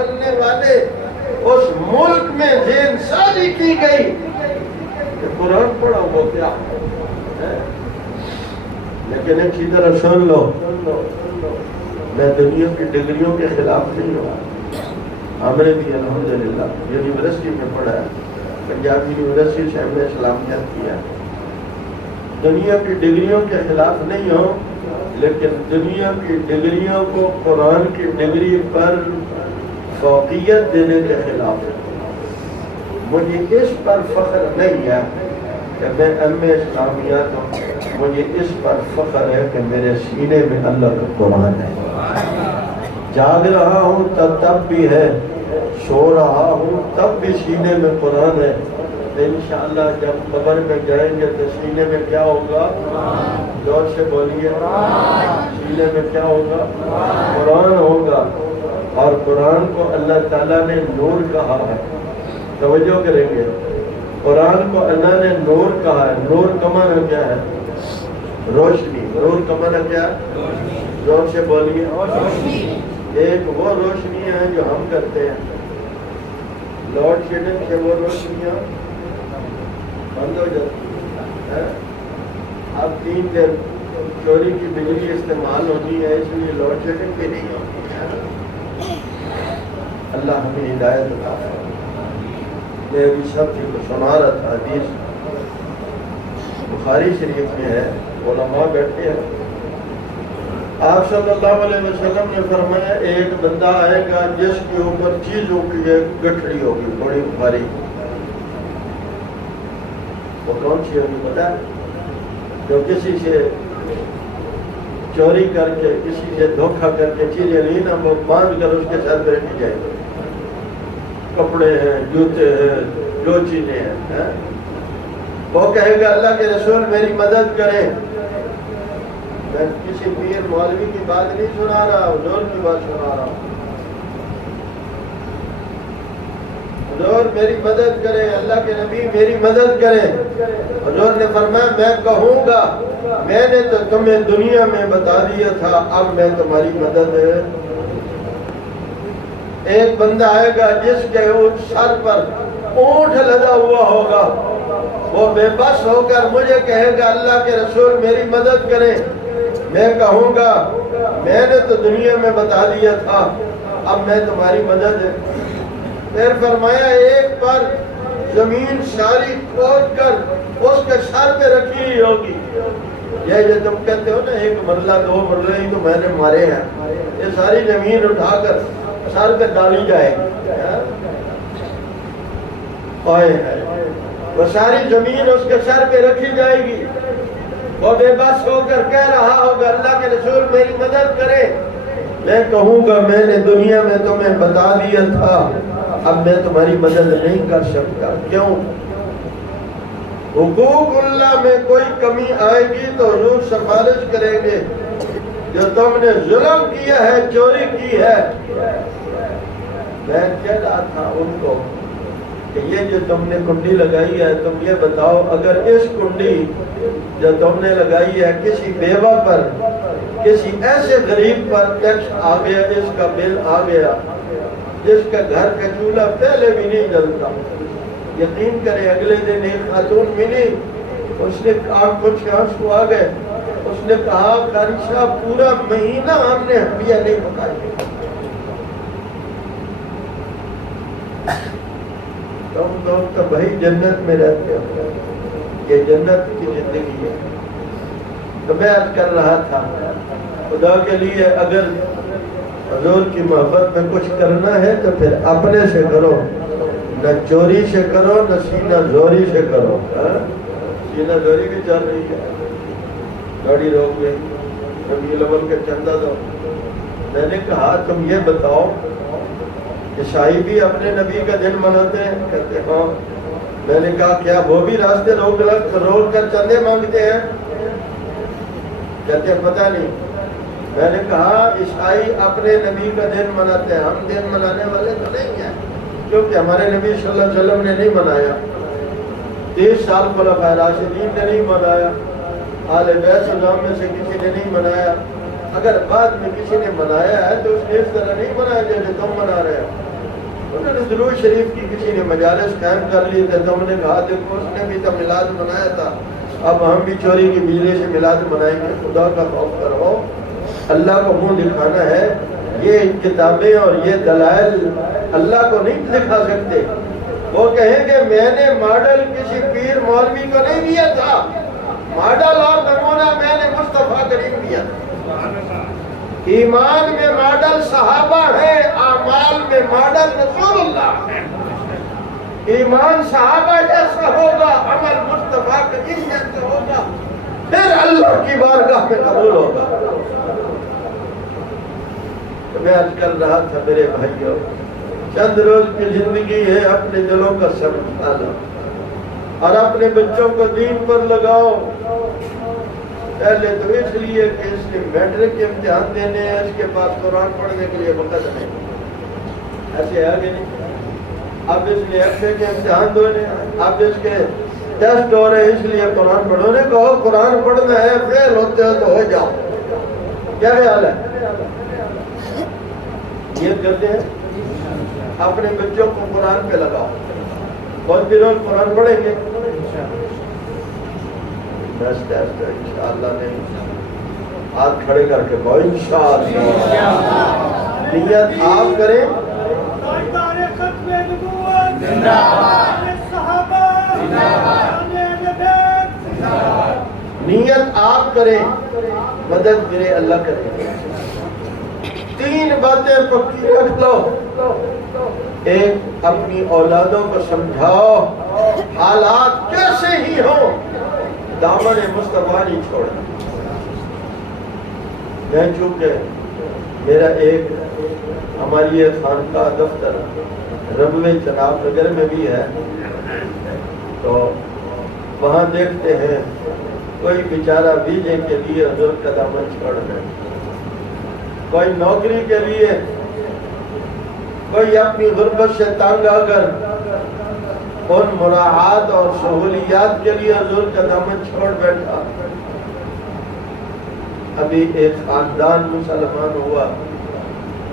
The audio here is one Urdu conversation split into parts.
بننے والے اس ملک میں ذہن سازی کی گئی کہ قرآن پڑھا وہ کیا ہے۔ لیکن اچھی طرح سن لو، میں دنیا کی ڈگریوں کے خلاف نہیں ہوں۔ ہم نے بھی الحمدللہ یونیورسٹی میں پڑھا ہے، پنجاب یونیورسٹی سے ہم نے اسلامیات کیا۔ دنیا کی ڈگریوں کے خلاف نہیں ہوں، لیکن دنیا کی ڈگریوں کو قرآن کی ڈگری پر فوقیت دینے کے خلاف ہے۔ مجھے اس پر فخر نہیں ہے کہ میں ایم.اے. اسلامیات ہوں، مجھے اس پر فخر ہے کہ میرے سینے میں اللہ کا قرآن ہے۔ جاگ رہا ہوں تب بھی ہے، سو رہا ہوں تب بھی سینے میں قرآن ہے۔ انشاءاللہ جب قبر میں جائیں گے تو سینے میں کیا ہوگا؟ زور سے بولیے، سینے میں کیا ہوگا؟ قرآن ہوگا۔ اور قرآن کو اللہ تعالیٰ نے نور کہا ہے، توجہ کریں گے، قرآن کو اللہ نے نور کہا ہے۔ نور کا معنی کیا ہے؟ روشنی۔ نور کا معنی کیا ہے؟ زور سے بولیے۔ ایک وہ روشنی ہے جو ہم کرتے ہیں، لوڈ شیڈنگ سے وہ روشنیاں بند ہو جاتی ہے۔ اب 3 دن چوری کی بجلی استعمال ہوتی ہے، اس لیے لوڈ شیڈنگ بھی نہیں ہوتی ہے۔ اللہ ہمیں ہدایت عطا فرمائے۔ میں ابھی سب کو سنا رہا تھا، حدیث بخاری شریف میں ہے، علماء بیٹھے ہیں، آپ صلی اللہ علیہ وسلم نے فرمایا ایک بندہ آئے گا جس کے اوپر چیزوں کی ایک گٹھڑی ہوگی بڑی بھاری۔ وہ کون سی ہوگی پتہ ہے؟ جو کسی سے چوری کر کے، کسی سے دھوکہ کر کے چیزیں لی نا، وہ باندھ کر اس کے سر پہ رکھی جائے گی۔ کپڑے ہیں، جوتے ہیں، جو چیزیں ہیں۔ وہ کہے گا اللہ کے رسول میری مدد کریں۔ میں کسی پیر مولوی کی بات نہیں سنا رہا، حضور کی بات سنا رہا ہوں۔ حضور میری مدد کریں، اللہ کے نبی میری مدد کریں۔ حضور نے فرمایا میں کہوں گا میں نے تو تمہیں دنیا میں بتا دیا تھا، اب میں تمہاری مدد ہے۔ ایک بندہ آئے گا جس کے سر پر اونٹ لدا ہوا ہوگا، وہ بے بس ہو کر مجھے کہے گا اللہ کے رسول میری مدد کریں۔ میں کہوں گا میں نے تو دنیا میں بتا دیا تھا، اب میں تمہاری مدد ہے۔ پھر فرمایا ایک پر زمین ساری کھود کر اس کے سر پہ رکھی ہوئی ہوگی۔ یہ تم کہتے ہو نا ایک مرلہ 2 مرلے ہی تو میں نے مارے ہیں، یہ ساری زمین اٹھا کر سر پہ ڈالی جائے گی۔ وہ ساری زمین اس کے سر پہ رکھی جائے گی، وہ بے بس ہو کر کہہ رہا ہوگا اللہ کے رسول میری مدد کرے۔ میں کہوں گا میں نے دنیا میں تمہیں بتا دیا تھا، اب میں تمہاری مدد نہیں کر سکتا۔ کیوں؟ حقوق اللہ میں کوئی کمی آئے گی تو حضور سفارش کریں گے، جو تم نے ظلم کیا ہے، چوری کی ہے۔ میں کہہ رہا تھا ان کو کہ یہ جو تم نے کنڈی لگائی ہے، تم یہ بتاؤ اگر اس کنڈی جو تم نے لگائی ہے کسی بیوہ پر، کسی ایسے غریب پر ٹیکس آ گیا، اس کا بل آ گیا جس کا گھر کا چولہا پہلے بھی نہیں جلتا، یقین کریں اگلے دن ایک خاتون ملی، اس نے آنکھوں سے آنسو آ گئے، اس نے کہا قاری صاحب پورا مہینہ ہم نے ہڈیاں نہیں پکائی۔ تم لوگ تو بھائی جنت میں رہتے ہو، یہ جنت کی زندگی ہے۔ تو میں عرض کر رہا تھا خدا کے لیے اگر حضور کی محبت میں کچھ کرنا ہے تو پھر اپنے سے کرو، نہ چوری سے کرو، نہ سینہ زوری سے کرو۔ سینہ زوری بھی چل رہی ہے، گاڑی روک گئی، ربیع الاول کا چندہ دو۔ میں نے کہا تم یہ بتاؤ عیسائی بھی اپنے نبی کا دن مناتے ہیں؟ کہتے ہاں۔ میں نے کہا کیا وہ بھی راستے روک کر چندے مانگتے ہیں؟ کہتے پتہ نہیں۔ میں نے کہا عیسائی اپنے نبی کا دن مناتے ہیں، ہم دن منانے والے تو نہیں ہیں، کیونکہ ہمارے نبی صلی اللہ علیہ وسلم نے نہیں منایا، 30 سال خلفائے راشدین نے نہیں منایا، آل بیت اللہ میں سے کسی نے نہیں منایا۔ اگر بعد میں کسی نے منایا ہے تو اس نے اس طرح نہیں منایا جیسے تم منا رہے ہو۔ انہوں نے درود شریف کی کسی نے مجالس قائم کر لی تھے تو ہم نے کہا دیکھو اس نے بھی تو میلاد منایا تھا، اب ہم بھی چوری کی بجلی سے میلاد منائیں گے۔ خدا کا خوف کرو، اللہ کو منہ دکھانا ہے۔ یہ کتابیں اور یہ دلائل اللہ کو نہیں دکھا سکتے۔ وہ کہیں گے میں نے ماڈل کسی پیر مولوی کو نہیں دیا تھا، ماڈل اور نمونہ میں نے مصطفیٰ کریم دیا تھا۔ ایمان میں ماڈل صحابہ ہے، اعمال میں ماڈل رسول اللہ ہے۔ ایمان صحابہ جیسا ہوگا، عمل مصطفیٰ کریم جیسا ہوگا، پھر اللہ کی بارگاہ میں قبول ہوگا۔ میں آج کر رہا تھا میرے بھائیوں، چند روز کی زندگی ہے، اپنے دلوں کا سبق ڈالو اور اپنے بچوں کو دین پر لگاؤ۔ پہلے تو اس لیے کہ اس نے میٹرک کے امتحان دینے ہیں، اس کے بعد قرآن پڑھنے کے لیے وقت نہیں، ایسے آگے نہیں۔ اب اس نے ایف اے کے امتحان دینے، اب اس کے ٹیسٹ ہو رہے ہیں، اس لیے قرآن پڑھو۔ نے کہو قرآن پڑھنا ہے، فیل ہوتے ہو تو ہو جاؤ۔ کیا خیال ہے؟ نیت کرتے ہیں اپنے بچوں کو قرآن پہ لگاؤ، بہت بھی روز قرآن پڑھیں گے انشاءاللہ۔ نہیں، ہاتھ کھڑے کر کے بہت انشاءاللہ نیت آپ کریں۔ نیت آپ کریں، مدد میرے اللہ کرے۔ تین باتیں پکی رکھ لو۔ ایک، اپنی اولادوں کو سمجھاؤ حالات کیسے ہی ہوں دامن مصطفیٰ نہیں چھوڑنا۔ میں چونکہ میرا ایک ہماری یہ خانقاہ دفتر ربوے چناب نگر میں بھی ہے، تو وہاں دیکھتے ہیں کوئی بیچارہ ویزے کے لیے حضور کا دامن چھوڑ رہے، کوئی نوکری کے لیے، کوئی اپنی غربت سے تنگ آ کر ان مراعات اور سہولیات کے لیے حضور کا دامن چھوڑ بیٹھا۔ ابھی ایک خاندان مسلمان ہوا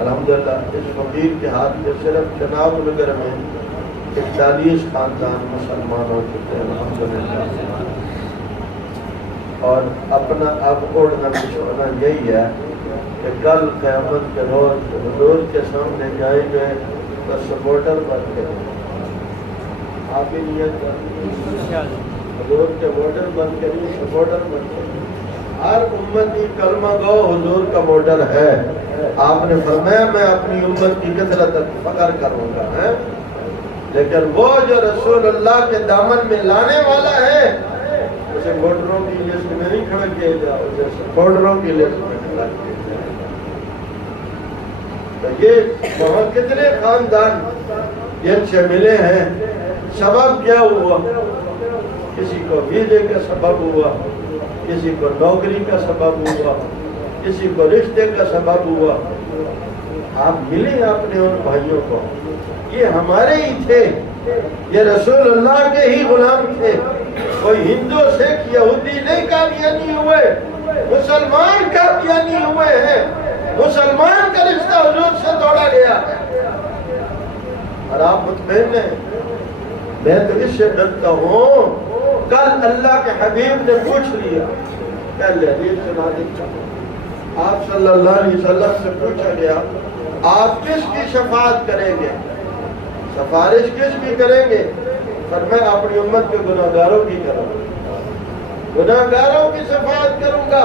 الحمدللہ، اس فقیر کے ہاتھ میں صرف چناب نگر میں 41 خاندان مسلمان ہو چکے ہیں الحمدللہ۔ اور اپنا اب اوڑھنا بچھونا یہی ہے کہ کل قیامت کے روز حضور کے سامنے جائیں گے تو سپورٹر بن کے، آپ ہی نیت کر حضور کے ووٹر بن کے نہیں، سپورٹر بن کے۔ ہر امتی کلمہ گو حضور کا ووٹر ہے۔ آپ نے فرمایا میں اپنی امت کی کثرت فخر کروں گا، لیکن وہ جو رسول اللہ کے دامن میں لانے والا ہے اسے ووٹروں کی لسٹ میں نہیں کھڑا کیا جائے، اسے سپورٹروں کی لسٹ میں کھڑا کیا جائے۔ تو یہ وہاں کتنے خاندان جن سے ملے ہیں، سبب کیا ہوا؟ کسی کو ویزے کا سبب ہوا، کسی کو نوکری کا سبب ہوا، کسی کو رشتے کا سبب ہوا۔ آپ ملے اپنے ان بھائیوں کو، یہ ہمارے ہی تھے، یہ رسول اللہ کے ہی غلام تھے۔ کوئی ہندو سکھ یہودی نہیں قادیانی ہوئے، مسلمان قادیانی ہوئے ہیں۔ مسلمان کا رشتہ حضور سے توڑا گیا ہے، اور آپ مطمئن ہیں؟ میں تو اس سے ڈرتا ہوں، کل اللہ کے حبیب نے پوچھ لیا، پہلے حدیث سنا دیتا ہوں، آپ صلی اللہ علیہ وسلم سے پوچھا گیا آپ کس کی شفاعت کریں گے، سفارش کس کی کریں گے؟ فرمایا اپنی امت کے گناہگاروں کی کروں گا، گناہگاروں کی شفاعت کروں گا۔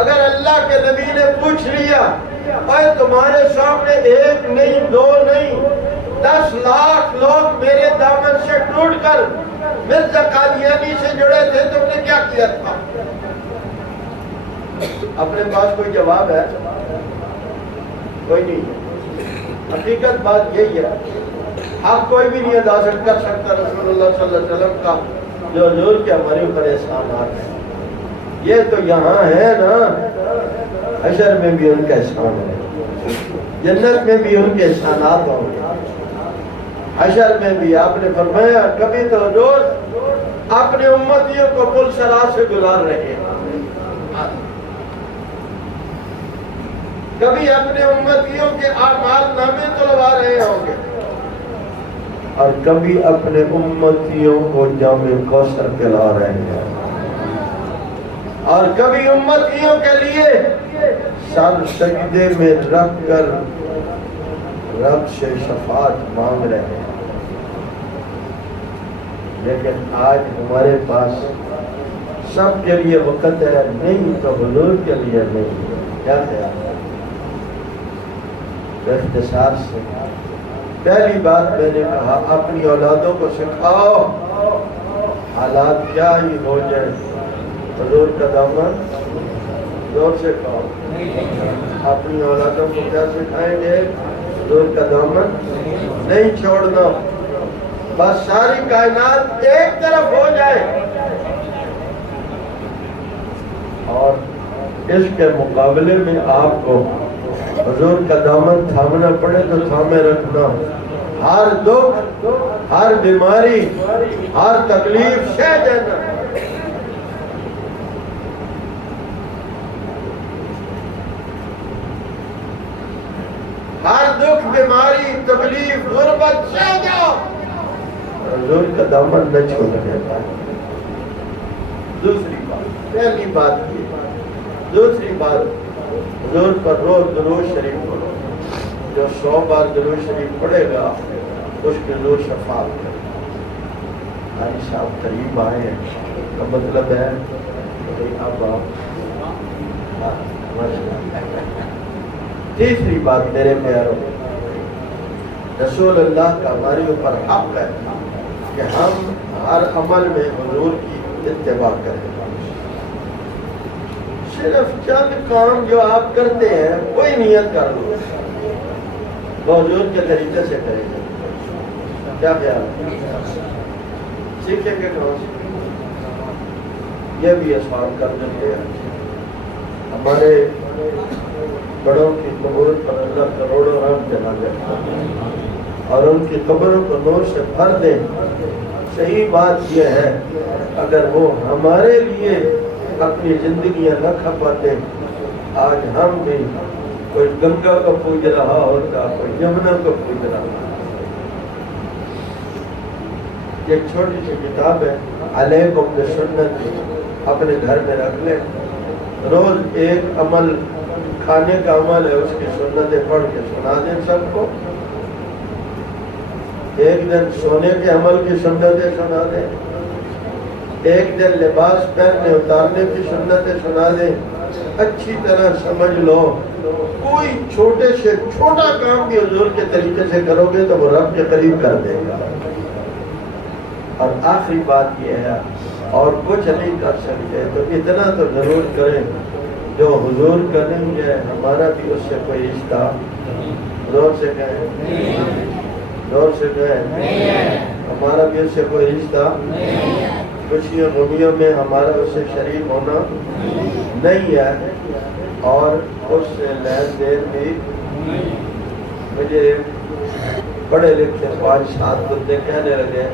اگر اللہ کے نبی نے پوچھ لیا اے تمہارے سامنے ایک نہیں، دو نہیں، 10 لاکھ لوگ میرے دامن سے ٹوٹ کر مرزا قادیانی سے جڑے تھے، تم نے کیا کیا تھا؟ اپنے پاس کوئی جواب ہے؟ کوئی نہیں۔ حقیقت بات یہی ہے، آپ کوئی بھی نہیں ادا کر سکتا رسول اللہ صلی اللہ علیہ وسلم کا جو حضور کے ہمارے اوپر احسانات ہیں۔ یہ تو یہاں ہے نا، حشر میں بھی ان کا احسان ہے، جنت میں بھی ان کے احسانات ہوں گے، حشر میں بھی۔ آپ نے فرمایا کبھی تو حضور اپنے امتیوں کو پل صراط سے گزار رہے ہیں، کبھی اپنے امتیوں کے اعمال نامے تلوا رہے ہوں گے، اور کبھی اپنے امتیوں کو جام کوثر پلا رہے ہیں، اور کبھی امتیوں کے لیے سر سجدے میں رکھ کر رب سے شفاعت مانگ رہے ہیں۔ لیکن آج ہمارے پاس سب کے لیے وقت ہے، نہیں تو حضور کے لیے نہیں ہے۔ کیا خیال ہے؟ اختصار سے پہلی بات میں نے کہا اپنی اولادوں کو سکھاؤ، حالات کیا ہی ہو جائے حضور کا دامن زور سے کہو، اپنی اولادوں کو کیا سکھائیں گے؟ حضور کا دامن نہیں چھوڑنا، بس ساری کائنات ایک طرف ہو جائے اور اس کے مقابلے میں آپ کو حضور کا دامن تھامنا پڑے تو تھامے رکھنا، ہر دکھ، ہر بیماری، ہر تکلیف سہ دینا۔ ہر دکھ، بیماری، تکلیف، غربت سہ جاؤ، حضور کا دامن نہ چھوڑنے پائے۔ دوسری بات، پہلی بات کی، دوسری بات حضور پر روز درود شریف پڑھو، جو 100 بار درود شریف پڑھے گا اس کے حضور شفاعت کرے۔ حاجی صاحب قریب آئے ہیں کا مطلب ہے کہ اب آپ تیسری بات میرے پیاروں، رسول اللہ کا ہمارے اوپر حق ہے کہ ہم ہر عمل میں حضور کی اتباع کریں۔ صرف چند کام جو آپ کرتے ہیں کوئی نیت کر لو، وہ حضور کے طریقے سے کریں گے۔ کیا خیال ہے؟ سیکھیں گے کون؟ یہ بھی اسباب کر دیتے ہیں۔ ہمارے بڑوں کی قبور پر اللہ کروڑوں رحم جما دے اور ان کی قبروں کو نور سے بھر دے۔ صحیح بات یہ ہے اگر وہ ہمارے لیے اپنی زندگیاں نہ کھپاتے، آج ہم بھی کوئی گنگا کو پوج رہا ہوتا، کوئی یمنا کو پوج رہا ہوتا۔ ایک چھوٹی سی کتاب ہے علیکم بسنتی، اپنے گھر میں رکھ لیں، روز ایک عمل، کھانے کا عمل ہے، اس کی سنتیں پڑھ کے سنا دیں سب کو۔ ایک دن سونے کے عمل کی سنتیں سنا دیں، ایک دن لباس پہننے اتارنے کی سنتیں سنا دیں۔ اچھی طرح سمجھ لو کوئی چھوٹے سے چھوٹا کام بھی حضور کے طریقے سے کرو گے تو وہ رب کے قریب کر دے گا۔ اور آخری بات یہ ہے اور کچھ نہیں کر سکتے تو اتنا تو ضرور کریں جو حضور کریں گے، ہمارا بھی اس سے کوئی رشتہ، زور سے کہیں، زور سے کہیں، ہمارا بھی اس سے کوئی رشتہ، خوشیوں غمیوں میں ہمارا اس سے شریک ہونا نہیں ہے، اور اس سے لین دین بھی۔ مجھے پڑھے لکھے 5-7 بندے کہنے لگے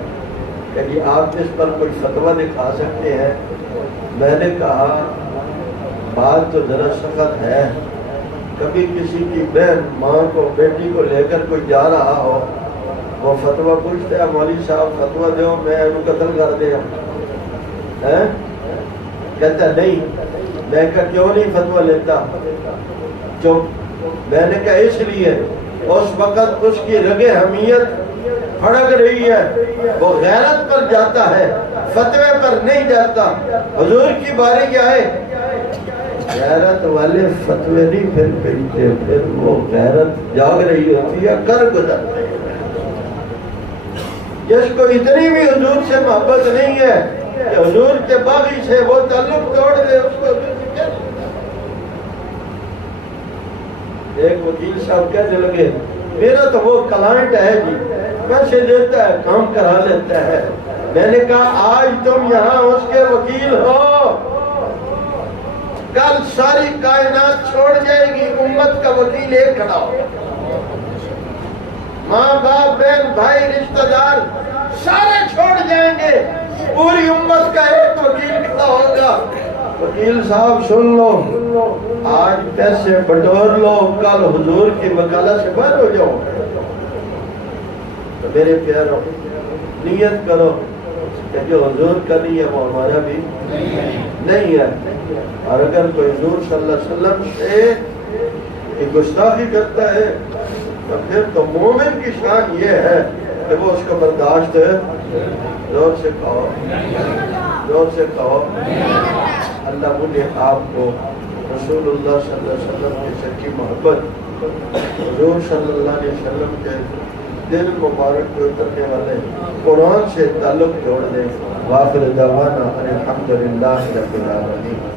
کہ جی آپ اس پر کوئی فتویٰ دکھا سکتے ہیں۔ میں نے کہا بات تو ذرا سخت ہے، کبھی کسی کی بہن ماں کو بیٹی کو لے کر کوئی جا رہا ہو، وہ فتویٰ پوچھتے ہیں مولوی صاحب فتویٰ دو میں انہوں قتل کر دیا، کہتا نہیں۔ میں کہا کیوں نہیں فتویٰ لیتا؟ چپ۔ میں نے کہا اس لیے اس وقت اس کی رگ حمیت پھڑک رہی ہے، وہ غیرت پر جاتا ہے، فتوے پر نہیں جاتا۔ حضور کی باری آئے، غیرت والے فتوے نہیں پھر پہنتے، پھر وہ غیرت جاگ رہی ہوتی ہے، کر گزرتے ہیں۔ جس کو اتنی بھی حضور سے محبت نہیں ہے کہ حضور کے باغی سے وہ تعلق توڑ دے، اس کو ایک وکیل صاحب کہنے لگے میرا تو وہ کلائنٹ ہے جی، پیسے دیتا ہے، کام کرا لیتا ہے۔ میں نے کہا آج تم یہاں اس کے وکیل ہو، کل ساری کائنات چھوڑ جائے گی، امت کا وکیل ایک کھڑا ہو، ماں باپ بہن بھائی رشتہ دار سارے چھوڑ جائیں گے، پوری امت کا ایک وکیل کھڑا ہوگا۔ وکیل صاحب سن لو، آج پیسے بٹور لو، کل حضور کی وکالت سے باہر ہو جاؤ۔ تو میرے پیاروں نیت کرو کہ جو حضور کا نہیں ہے وہ ہمارا بھی نہیں ہے، اور اگر کوئی حضور صلی اللہ علیہ وسلم سے گستاخی کرتا ہے تو پھر تو مومن کی شان یہ ہے کہ وہ اس کو برداشت زور سے کہو، زور سے کہو اللہ مجھے آپ کو رسول اللہ صلی اللہ علیہ وسلم کی سچی محبت، حضور صلی اللہ علیہ وسلم کے دل مبارک کو اترنے والے قرآن سے تعلق جوڑ دیں۔ وآخر دعوانا الحمدللہ رب العالمین۔